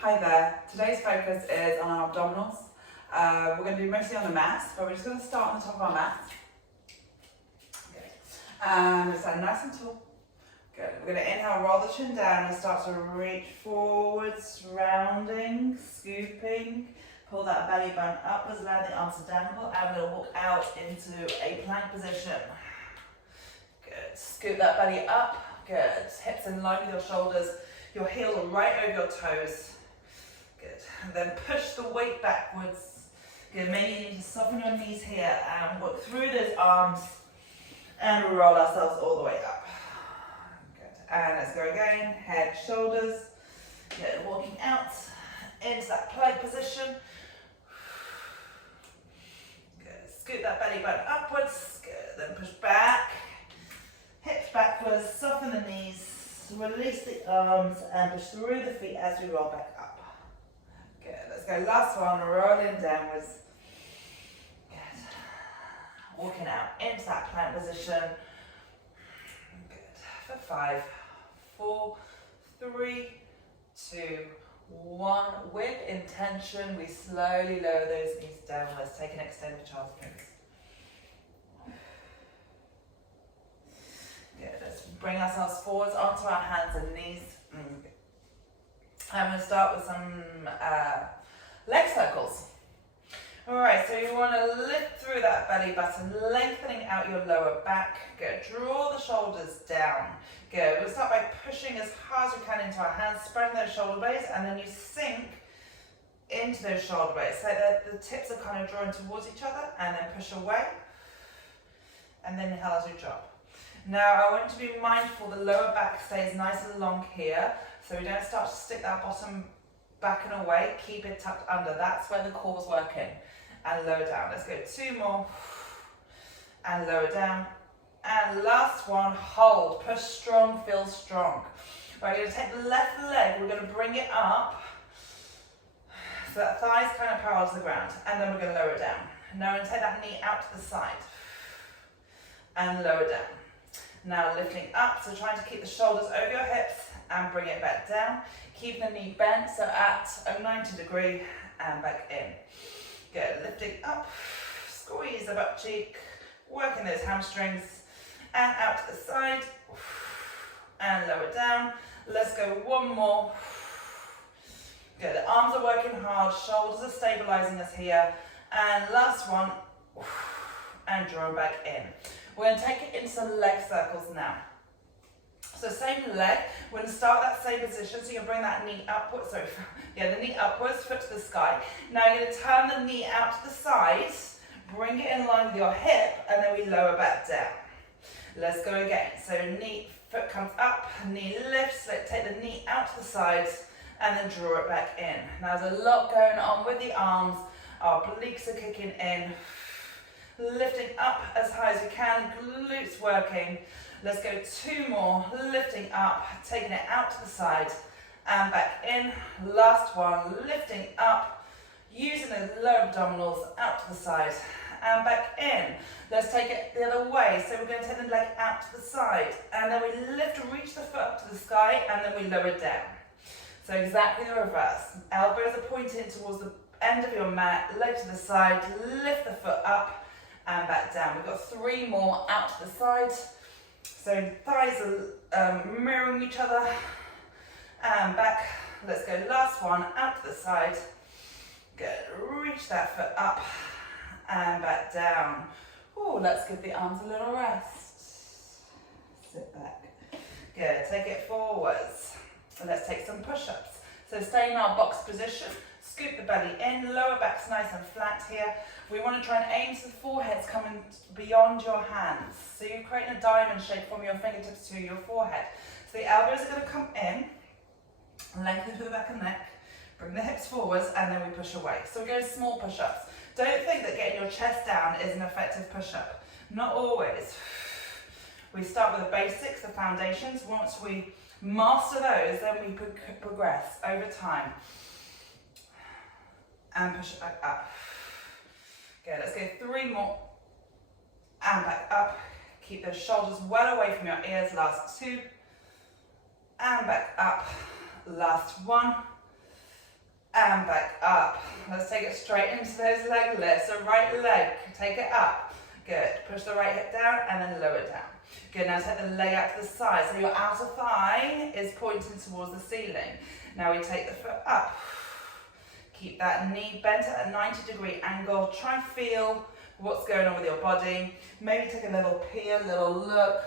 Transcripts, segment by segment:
Hi there. Today's focus is on our abdominals. We're going to do mostly on the mat, but we're just going to start on the top of our mat. Good. And we'll stand nice and tall. Good. We're going to inhale, roll the chin down and start to reach forwards, rounding, scooping. Pull that belly button upwards, allow the arms to dangle, and we're going to walk out into a plank position. Good. Scoop that belly up. Good. Hips in line with your shoulders. Your heels are right over your toes. Good. And then push the weight backwards. Good. Maybe you need to soften your knees here and work through those arms and roll ourselves all the way up. Good. And let's go again. Head, shoulders. Good. Walking out into that plank position. Good. Scoot that belly button upwards. Good. Then push back. Hips backwards. Soften the knees. Release the arms and push through the feet as we roll back up. Good. Let's go. Last one. Rolling downwards. Good. Walking out into that plank position. Good. For 5, 4, 3, 2, 1. With intention, we slowly lower those knees down. Let's take an extended child's pose. Good. Let's bring ourselves forwards onto our hands and knees. Good. I'm going to start with some leg circles. Alright, so you want to lift through that belly button, lengthening out your lower back. Good. Draw the shoulders down. Good. We'll start by pushing as hard as we can into our hands, spreading those shoulder blades, and then you sink into those shoulder blades so that the tips are kind of drawn towards each other, and then push away, and then inhale as we drop. Now I want you to be mindful the lower back stays nice and long here, so we don't start to stick that bottom back and away. Keep it tucked under. That's where the core's working. And lower down. Let's go 2 more. And lower down. And last one, hold. Push strong, feel strong. Right, we're going to take the left leg, we're going to bring it up so that thigh's kind of parallel to the ground. And then we're going to lower it down. Now we're going to take that knee out to the side. And lower down. Now lifting up, so trying to keep the shoulders over your hips and bring it back down. Keep the knee bent, so at a 90 degree and back in. Good, lifting up, squeeze the butt cheek, working those hamstrings, and out to the side, and lower down. Let's go 1 more. Good, the arms are working hard, shoulders are stabilizing us here. And last one, and draw back in. We're going to take it into some leg circles now. So same leg, we're going to start that same position, so you can bring that knee upwards, the knee upwards, foot to the sky. Now you're going to turn the knee out to the side, bring it in line with your hip, and then we lower back down. Let's go again. So knee, foot comes up, knee lifts, let's take the knee out to the side, and then draw it back in. Now there's a lot going on with the arms, our obliques are kicking in. Lifting up as high as we can, glutes working. Let's go 2 more, lifting up, taking it out to the side and back in. Last one, lifting up, using those lower abdominals out to the side and back in. Let's take it the other way. So we're going to take the leg out to the side and then we lift, reach the foot up to the sky and then we lower it down. So exactly the reverse. Elbows are pointing towards the end of your mat, leg to the side, lift the foot up and back down. We've got 3 more out to the side. So thighs are mirroring each other. And back. Let's go last one, out to the side. Good. Reach that foot up and back down. Oh, let's give the arms a little rest. Sit back. Good. Take it forwards. And let's take some push-ups. So stay in our box position. Scoop the belly in, lower back's nice and flat here. We want to try and aim so the forehead's coming beyond your hands. So you're creating a diamond shape from your fingertips to your forehead. So the elbows are going to come in, lengthen through the back of the neck, bring the hips forwards, and then we push away. So we're going small push-ups. Don't think that getting your chest down is an effective push-up. Not always. We start with the basics, the foundations. Once we master those, then we progress over time. And push it back up. Good, let's go 3 more. And back up. Keep those shoulders well away from your ears. Last 2. And back up. Last 1. and back up. Let's take it straight into those leg lifts. So right leg, take it up. Good. Push the right hip down and then lower down. Good. Now take the leg out to the side. So your outer thigh is pointing towards the ceiling. Now we take the foot up. Keep that knee bent at a 90-degree angle. Try and feel what's going on with your body. Maybe take a little peer, little look.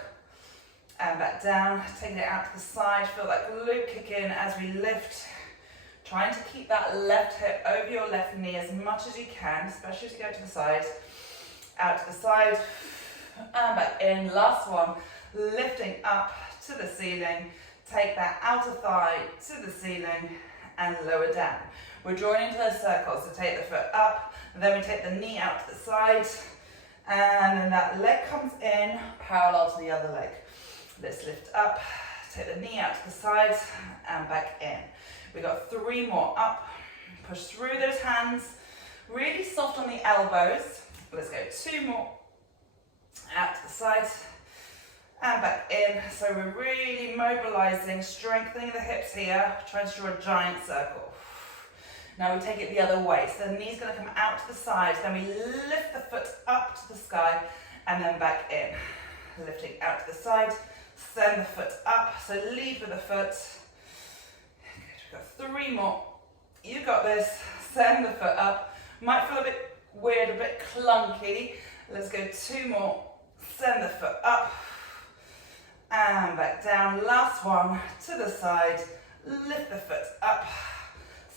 And back down. Taking it out to the side. Feel that glute kick in as we lift. Trying to keep that left hip over your left knee as much as you can, especially as you go to the side. Out to the side, and back in. Last one, lifting up to the ceiling. Take that outer thigh to the ceiling and lower down. We're drawing into those circles, so take the foot up, and then we take the knee out to the side, and then that leg comes in, parallel to the other leg. Let's lift up, take the knee out to the side, and back in. We got 3 more up, push through those hands, really soft on the elbows. Let's go 2 more, out to the side, and back in. So we're really mobilizing, strengthening the hips here, trying to draw a giant circle. Now we take it the other way. So the knee's gonna come out to the side, then we lift the foot up to the sky, and then back in. Lifting out to the side, send the foot up, so lead with the foot. Good, we've got 3 more. You got this, send the foot up. Might feel a bit weird, a bit clunky. Let's go 2 more, send the foot up, and back down. Last one, to the side, lift the foot up,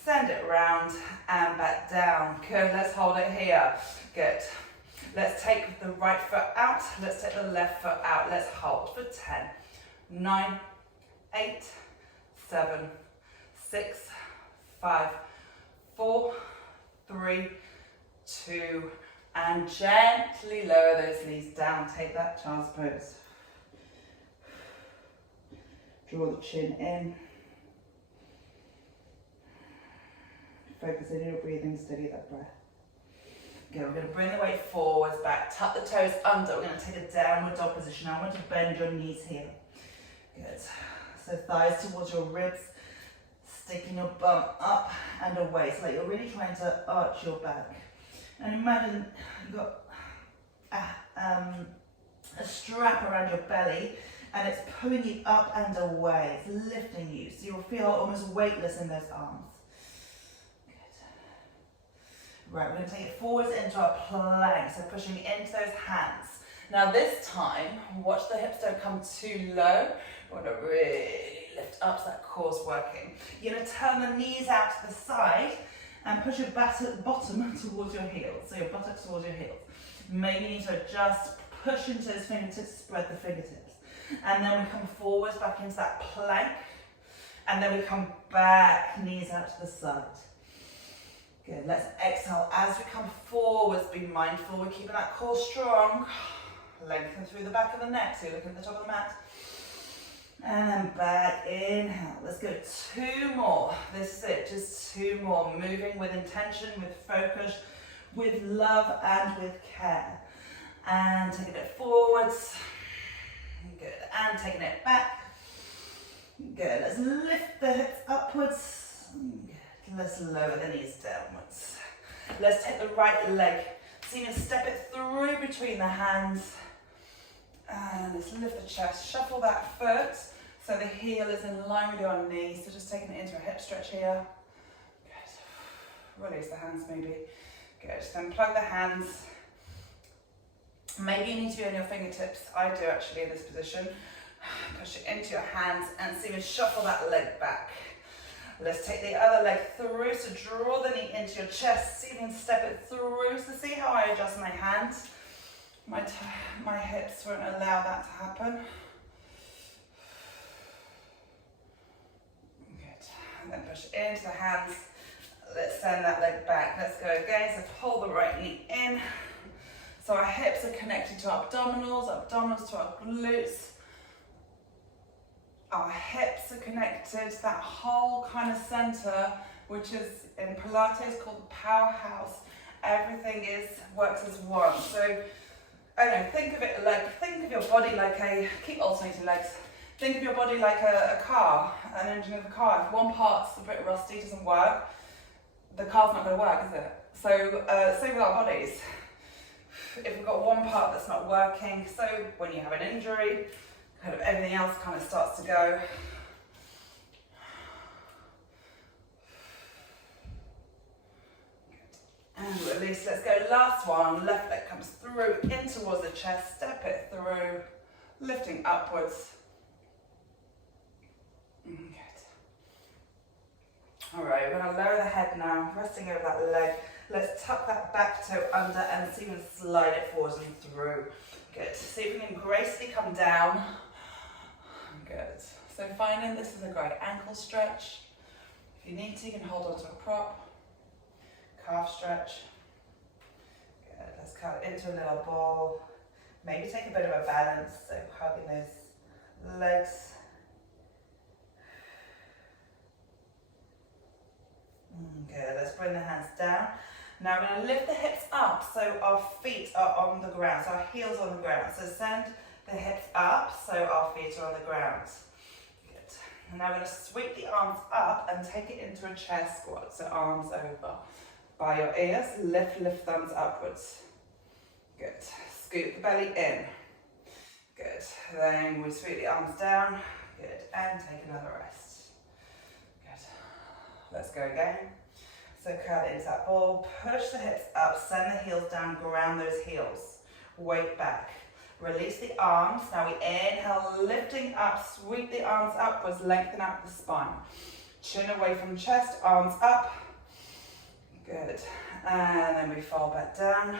send it round, and back down. Good, let's hold it here. Good. Let's take the right foot out, let's take the left foot out. Let's hold for 10, 9, 8, 7, 6, 5, 4, 3, 2, and gently lower those knees down. Take that child's pose. Draw the chin in. Focus in your breathing, steady that breath. Good, we're going to bring the weight forwards, back, tuck the toes under. We're going to take a downward dog position. I want you to bend your knees here. Good. So thighs towards your ribs, sticking your bum up and away. So like you're really trying to arch your back. And imagine you've got a strap around your belly and it's pulling you up and away. It's lifting you. So you'll feel almost weightless in those arms. Right, we're going to take it forwards into our plank, so pushing into those hands. Now this time, watch the hips don't come too low. We want to really lift up so that core's working. You're going to turn the knees out to the side and push your bottom towards your heels, so your buttocks towards your heels. Maybe you need to adjust, push into those fingertips, spread the fingertips. And then we come forwards back into that plank, and then we come back, knees out to the side. Good, let's exhale as we come forwards. Be mindful, we're keeping that core strong. Lengthen through the back of the neck, so you're looking at the top of the mat. And then back, inhale. Let's go 2 more. This is it, just 2 more. Moving with intention, with focus, with love and with care. And taking it forwards. Good, and taking it back. Good, let's lift the hips upwards. Good. Let's lower the knees downwards. Let's take the right leg. So you can step it through between the hands. And let's lift the chest. Shuffle that foot so the heel is in line with your knee. So just taking it into a hip stretch here. Good. Release the hands maybe. Good. Then plug the hands. Maybe you need to be on your fingertips. I do actually in this position. Push it into your hands and see me shuffle that leg back. Let's take the other leg through, so draw the knee into your chest, see if you can step it through, so see how I adjust my hands. My hips won't allow that to happen. Good, and then push into the hands. Let's send that leg back, let's go again, so pull the right knee in. So our hips are connected to our abdominals to our glutes. Our hips are connected, that whole kind of center, which is in Pilates called the powerhouse. Everything works as one. So, I don't know, think of your body like keep alternating legs. Think of your body like a car, an engine of a car. If one part's a bit rusty, doesn't work, the car's not going to work, is it? So same with our bodies. If we've got one part that's not working, so when you have an injury, kind of everything else kind of starts to go. And release, let's go, last one, left leg comes through, in towards the chest, step it through, lifting upwards. Good. All right, we're gonna lower the head now, resting over that leg. Let's tuck that back toe under and see if we can slide it forwards and through. Good, see if we can gracefully come down. Good, so finding this is a great ankle stretch. If you need to, you can hold onto a prop. Calf stretch. Good. Let's curl into a little ball. Maybe take a bit of a balance, so hugging those legs. Good. Let's bring the hands down. Now we're going to lift the hips up so our feet are on the ground, so our heels on the ground. So send the hips up so our feet are on the ground. Good. And now we're going to sweep the arms up and take it into a chair squat, so arms over. By your ears, lift thumbs upwards. Good. Scoop the belly in. Good. Then we sweep the arms down. Good. And take another rest. Good. Let's go again. So curl into that ball. Push the hips up. Send the heels down. Ground those heels. Weight back. Release the arms. Now we inhale, lifting up. Sweep the arms upwards. Lengthen out the spine. Chin away from chest. Arms up. Good. And then we fall back down.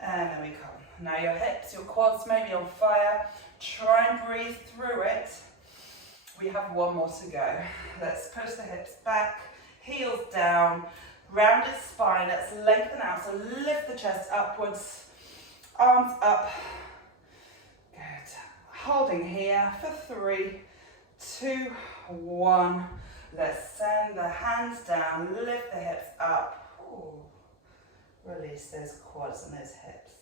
And then we come. Now your hips, your quads may be on fire. Try and breathe through it. We have one more to go. Let's push the hips back, heels down, rounded spine. Let's lengthen out. So lift the chest upwards, arms up. Good. Holding here for 3, 2, 1. Let's send the hands down, lift the hips up. Ooh. Release those quads and those hips.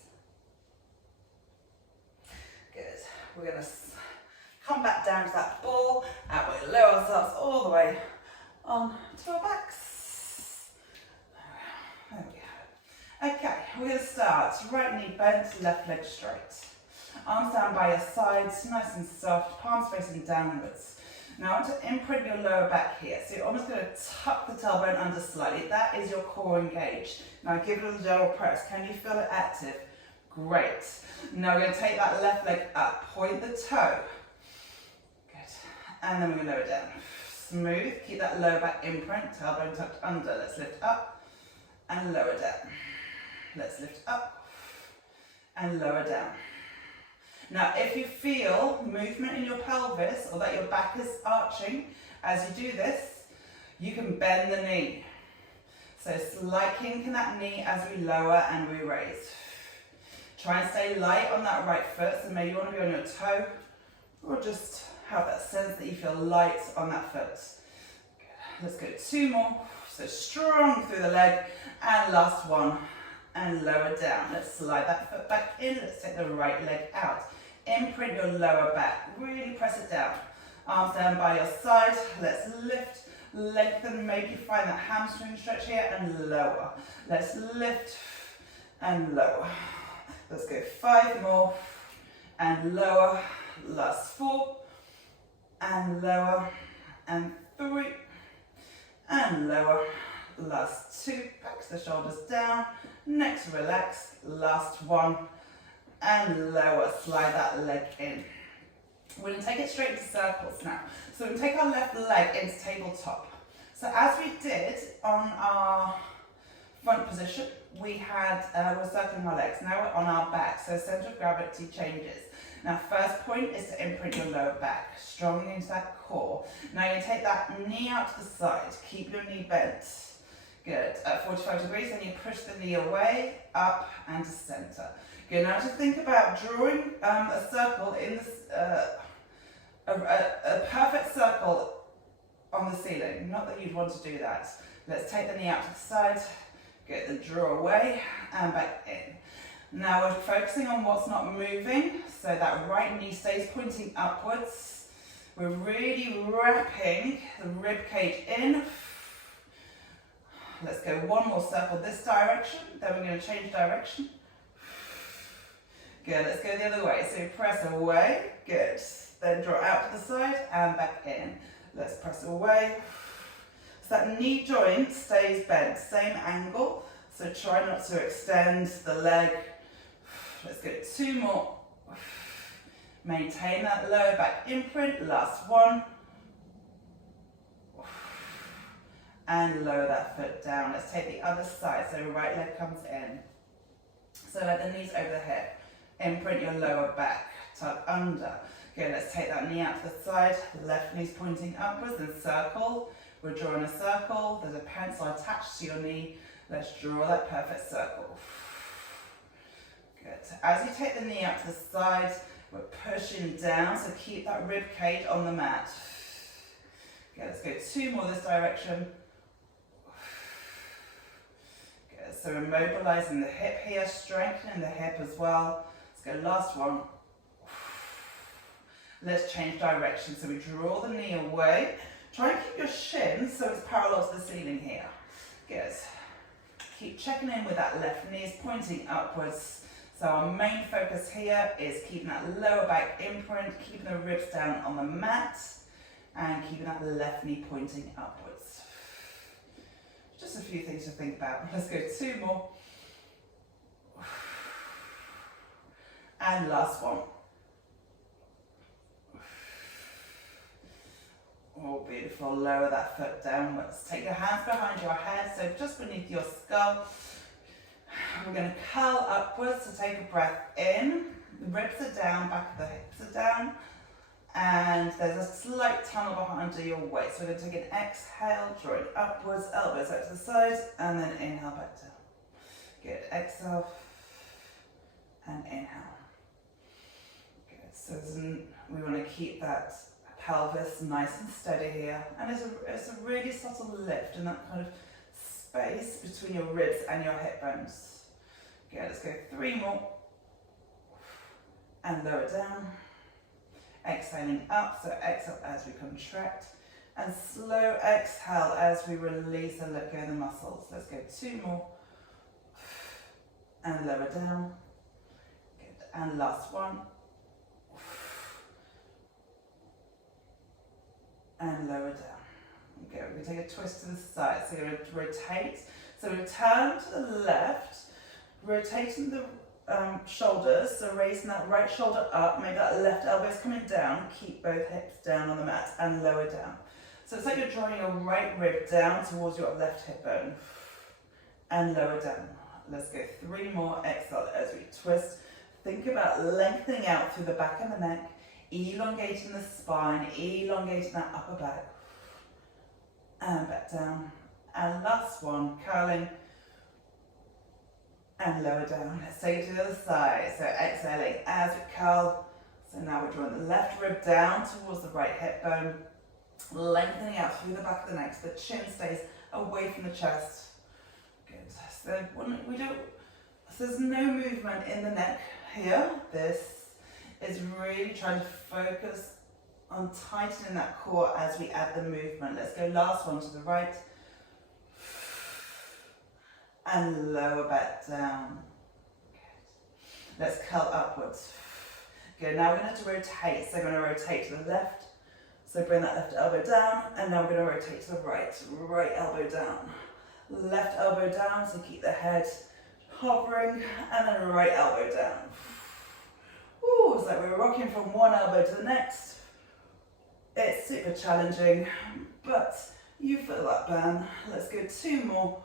Good. We're going to come back down to that ball and we lower ourselves all the way on to our backs. There we go. Okay, we're going to start. Right knee bent, left leg straight. Arms down by your sides, nice and soft, palms facing downwards. Now I want to imprint your lower back here. So you're almost going to tuck the tailbone under slightly. That is your core engaged. Now give it a gentle press. Can you feel it active? Great. Now we're going to take that left leg up. Point the toe. Good. And then we're going to lower it down. Smooth. Keep that lower back imprint. Tailbone tucked under. Let's lift up and lower down. Let's lift up and lower down. Now, if you feel movement in your pelvis or that your back is arching as you do this, you can bend the knee. So slight kink in that knee as we lower and we raise. Try and stay light on that right foot, so maybe you want to be on your toe or just have that sense that you feel light on that foot. Good. Let's go 2 more. So strong through the leg and last one and lower down. Let's slide that foot back in. Let's take the right leg out. Imprint your lower back, really press it down. Arms down by your side. Let's lift, lengthen, maybe find that hamstring stretch here and lower. Let's lift and lower. Let's go 5 more and lower. Last 4 and lower and 3 and lower. Last 2, back the shoulders down. Next relax, last 1. And lower, slide that leg in. We're going to take it straight into circles now. So we're going to take our left leg into tabletop. So as we did on our front position, we had, we're circling our legs. Now we're on our back, so center of gravity changes. Now first point is to imprint your lower back, strongly into that core. Now you're going to take that knee out to the side, keep your knee bent. Good, at 45 degrees, and you push the knee away, up and to center. Good, now just think about drawing a circle in this, a perfect circle on the ceiling. Not that you'd want to do that. Let's take the knee out to the side, get the draw away and back in. Now we're focusing on what's not moving, so that right knee stays pointing upwards. We're really wrapping the rib cage in. Let's go one more circle this direction, then we're going to change direction. Good, let's go the other way. So press away, good. Then draw out to the side and back in. Let's press away. So that knee joint stays bent, same angle. So try not to extend the leg. Let's go 2 more. Maintain that lower back imprint, last one. And lower that foot down. Let's take the other side, so right leg comes in. So let the knees over the hip. Imprint your lower back, tuck under. Okay, let's take that knee out to the side, left knee's pointing upwards and circle. We're drawing a circle, there's a pencil attached to your knee. Let's draw that perfect circle. Good. As you take the knee out to the side, we're pushing down, so keep that rib cage on the mat. Okay, let's go 2 more this direction. Good. So we're mobilizing the hip here, strengthening the hip as well. Let's go last one. Let's change direction. So we draw the knee away. Try and keep your shin so it's parallel to the ceiling here. Good. Keep checking in with that left knee is pointing upwards. So our main focus here is keeping that lower back imprint, keeping the ribs down on the mat, and keeping that left knee pointing upwards. Just a few things to think about. Let's go 2 more. And last one. Oh, beautiful. Lower that foot downwards. Take your hands behind your head, so just beneath your skull. We're going to curl upwards, so take a breath in. The ribs are down, back of the hips are down. And there's a slight tunnel behind your waist. So we're going to take an exhale, drawing upwards, elbows out to the side, and then inhale back down. Good. Exhale and inhale. Good. So we want to keep that pelvis nice and steady here. And it's a really subtle lift in that kind of space between your ribs and your hip bones. Okay, let's go 3 more. And lower down. Exhaling up, so exhale as we contract. And slow exhale as we release and let go of the muscles. Let's go 2 more. And lower down. Good. And last one. And lower down. Okay, we're going to take a twist to the side. So you're going to rotate. So return to the left, rotating the shoulders, so raising that right shoulder up, maybe that left elbow is coming down, keep both hips down on the mat and lower down. So it's like you're drawing your right rib down towards your left hip bone and lower down. Let's go 3 more. Exhale as we twist. Think about lengthening out through the back of the neck, elongating the spine, elongating that upper back, and back down. And last one, curling and lower down. Let's take it to the other side. So exhaling as we curl. So now we're drawing the left rib down towards the right hip bone, lengthening out through the back of the neck so the chin stays away from the chest. Good. So there's no movement in the neck here. This is really trying to focus on tightening that core as we add the movement. Let's go last one to the right. And lower back down. Good. Let's curl upwards. Good, now we're going to rotate. So we're going to rotate to the left. So bring that left elbow down, and now we're going to rotate to the right. Right elbow down. Left elbow down, so keep the head hovering, and then right elbow down. Ooh, it's like we're rocking from one elbow to the next. It's super challenging, but you feel that burn. Let's go 2 more.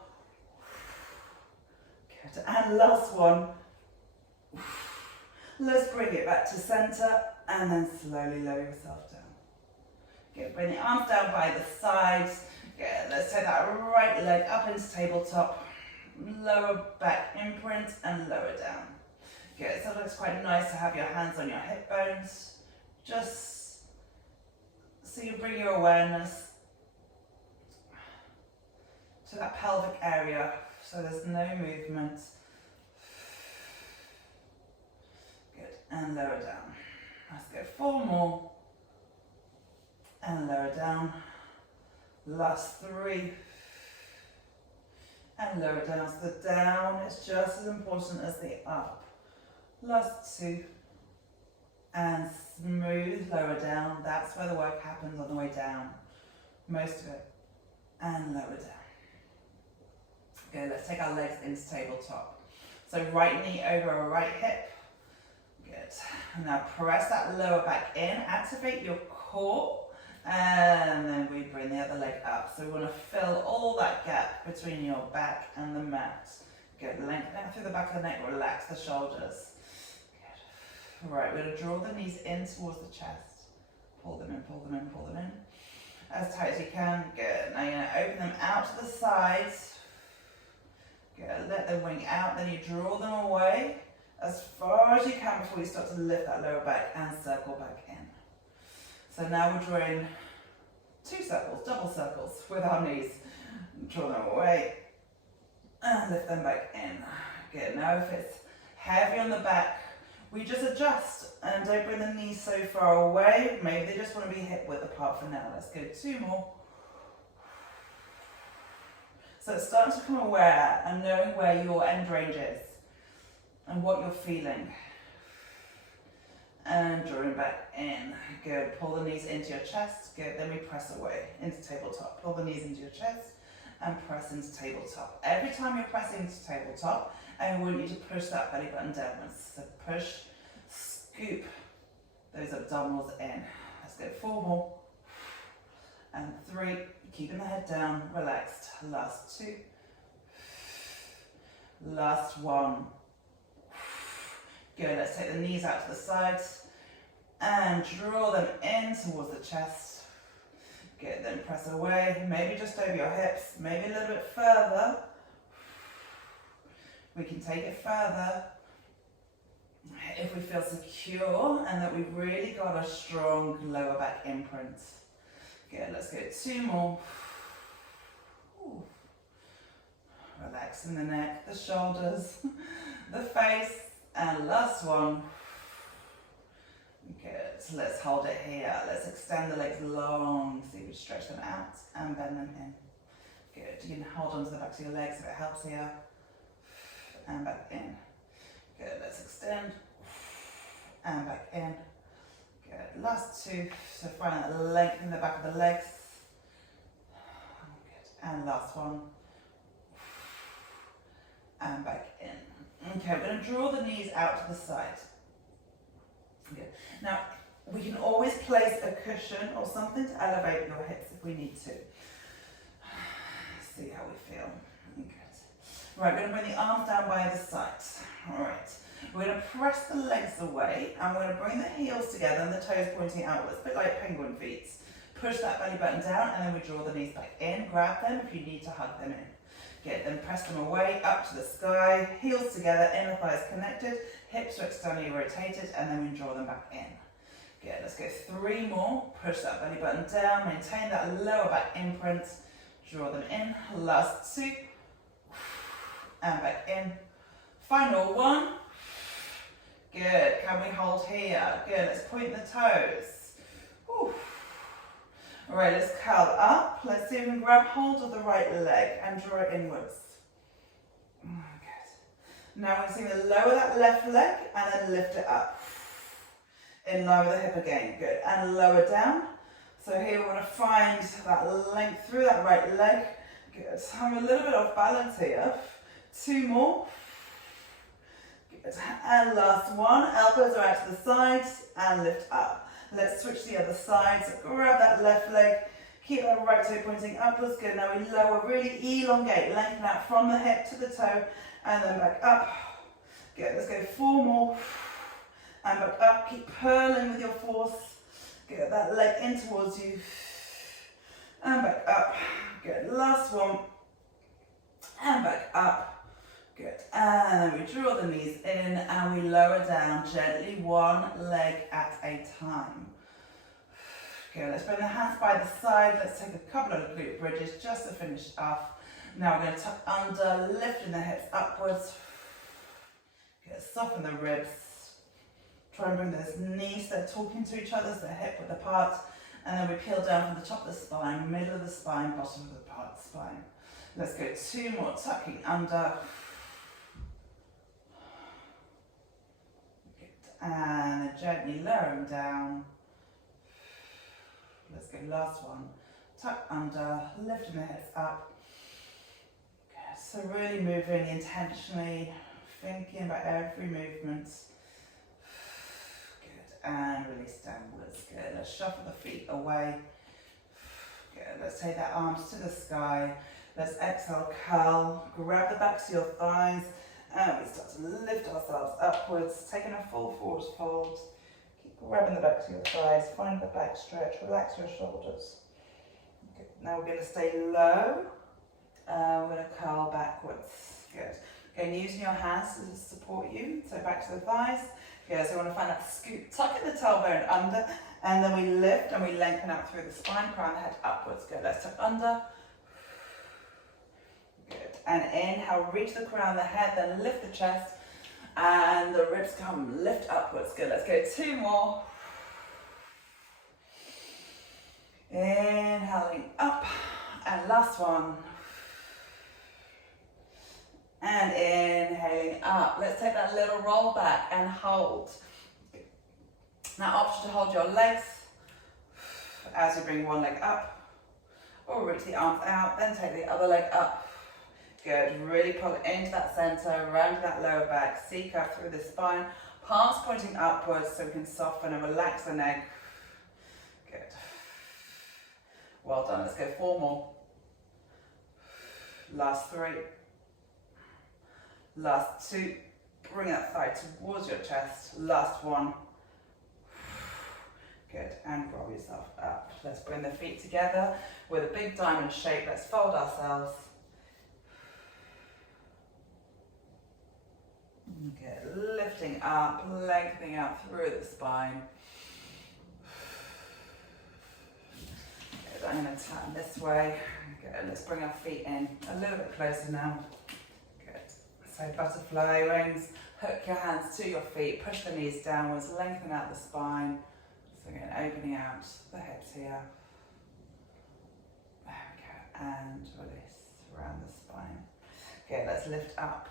Good, and last one. Let's bring it back to center, and then slowly lower yourself down. Good, bring the arms down by the sides. Good, let's take that right leg up into tabletop. Lower back imprint and lower down. Good, so it looks quite nice to have your hands on your hip bones. Just so you bring your awareness to that pelvic area, so there's no movement. Good, and lower down. Let's go 4 more. And lower down. Last 3. and lower down. So the down is just as important as the up. Last 2. And smooth lower down. That's where the work happens on the way down. Most of it. And lower down. Okay, let's take our legs into tabletop. So right knee over our right hip. Good. Now press that lower back in. Activate your core. And then we bring the other leg up. So we want to fill all that gap between your back and the mat. Good. Lengthen out through the back of the neck. Relax the shoulders. Right, we're going to draw the knees in towards the chest. Pull them in, pull them in, pull them in. As tight as you can. Good. Now you're going to open them out to the sides. Good. Let them wing out. Then you draw them away as far as you can before you start to lift that lower back and circle back in. So now we're drawing 2 circles, double circles with our knees. Draw them away and lift them back in. Good. Now if it's heavy on the back, we just adjust and don't bring the knees so far away. Maybe they just want to be hip width apart for now. Let's go 2 more. So it's starting to become aware and knowing where your end range is and what you're feeling. And drawing back in. Good. Pull the knees into your chest. Good. Then we press away into tabletop. Pull the knees into your chest and press into tabletop. Every time you're pressing into tabletop, I want you to push that belly button downwards. So push, scoop those abdominals in. Let's go 4 more. And 3. Keeping the head down, relaxed. Last 2. Last 1. Good. Let's take the knees out to the sides and draw them in towards the chest. Good. Then press away. Maybe just over your hips. Maybe a little bit further. We can take it further if we feel secure and that we've really got a strong lower back imprint. Good, let's go 2 more. Ooh. Relaxing the neck, the shoulders, the face, and last 1. Good, so let's hold it here. Let's extend the legs long, so you stretch them out and bend them in. Good, you can hold on to the backs of your legs if it helps here. And back in. Good, let's extend. And back in. Good, last 2. So find that length in the back of the legs. Good, and last 1. And back in. Okay, we're going to draw the knees out to the side. Good. Now, we can always place a cushion or something to elevate your hips if we need to. See how we feel. Right, we're going to bring the arms down by the sides. Alright, we're going to press the legs away and we're going to bring the heels together and the toes pointing outwards, a bit like penguin feet. Push that belly button down and then we draw the knees back in. Grab them if you need to hug them in. Good, then press them away up to the sky, heels together, inner thighs connected, hips are externally rotated, and then we draw them back in. Good, let's go 3 more. Push that belly button down, maintain that lower back imprint, draw them in. Last 2. And back in. Final 1. Good. Can we hold here? Good. Let's point the toes. Whew. All right, let's curl up. Let's see if we can grab hold of the right leg and draw it inwards. Good. Now we're going to lower that left leg and then lift it up. In line with the hip again. Good. And lower down. So here we want to find that length through that right leg. Good. So I'm a little bit off balance here. 2 more. Good. And last 1. Elbows are out to the sides and lift up. Let's switch the other side. So grab that left leg. Keep that right toe pointing upwards. Good. Now we lower, really elongate. Lengthen out from the hip to the toe and then back up. Good. Let's go 4 more. And back up. Keep purling with your force. Get that leg in towards you. And back up. Good. Last 1. And back up. Good. And we draw the knees in and we lower down gently 1 leg at a time. Good. Let's bring the hands by the side. Let's take a couple of glute bridges just to finish off. Now we're going to tuck under, lifting the hips upwards. Good. Soften the ribs. Try and bring those knees, they're talking to each other, so they're hip width apart. And then we peel down from the top of the spine, middle of the spine, bottom of the spine. Let's go 2 more, tucking under. Good. And gently lowering down. Let's go, last one. Tuck under, lifting the hips up. Good. So really moving intentionally, thinking about every movement. Good. And release downwards. Good. Let's shuffle the feet away. Good. Let's take that arms to the sky. Let's exhale, curl, grab the backs of your thighs, and we start to lift ourselves upwards, taking a full forward fold. Keep grabbing the backs of your thighs, find the back stretch, relax your shoulders. Good. Now we're going to stay low, we're going to curl backwards. Good. Again, using your hands to support you, so back to the thighs. Good, so we want to find that scoop, tucking the tailbone under, and then we lift and we lengthen out through the spine, crown the head upwards. Good, let's tuck under. Good. And inhale, reach the crown of the head, then lift the chest, and the ribs come, lift upwards. Good, let's go 2 more. Inhaling up, and last one. And inhaling up. Let's take that little roll back and hold. Now option to hold your legs as you bring one leg up, or reach the arms out, then take the other leg up. Good, really pull it into that center, around that lower back, seek out through the spine, palms pointing upwards so we can soften and relax the neck. Good. Well done, let's go 4 more. Last 3. Last 2. Bring that thigh towards your chest. Last 1. Good, and roll yourself up. Let's bring the feet together with a big diamond shape. Let's fold ourselves. Good, lifting up, lengthening out through the spine. Good, I'm going to turn this way. Good, let's bring our feet in a little bit closer now. Good, so butterfly wings, hook your hands to your feet, push the knees downwards, lengthen out the spine. So again, opening out the hips here. There we go, and release around the spine. Okay, let's lift up.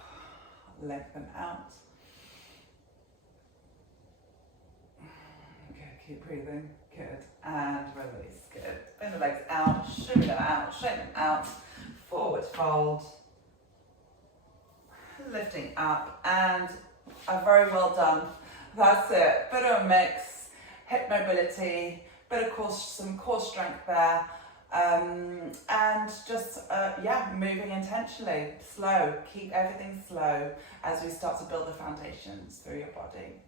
Lengthen out. Good, keep breathing. Good, and release. Good. Bring the legs out, shimmy them out, shake them out. Forward fold. Lifting up, and very well done. That's it. Bit of a mix, hip mobility, bit of some core strength there. And just, moving intentionally, slow, keep everything slow as we start to build the foundations through your body.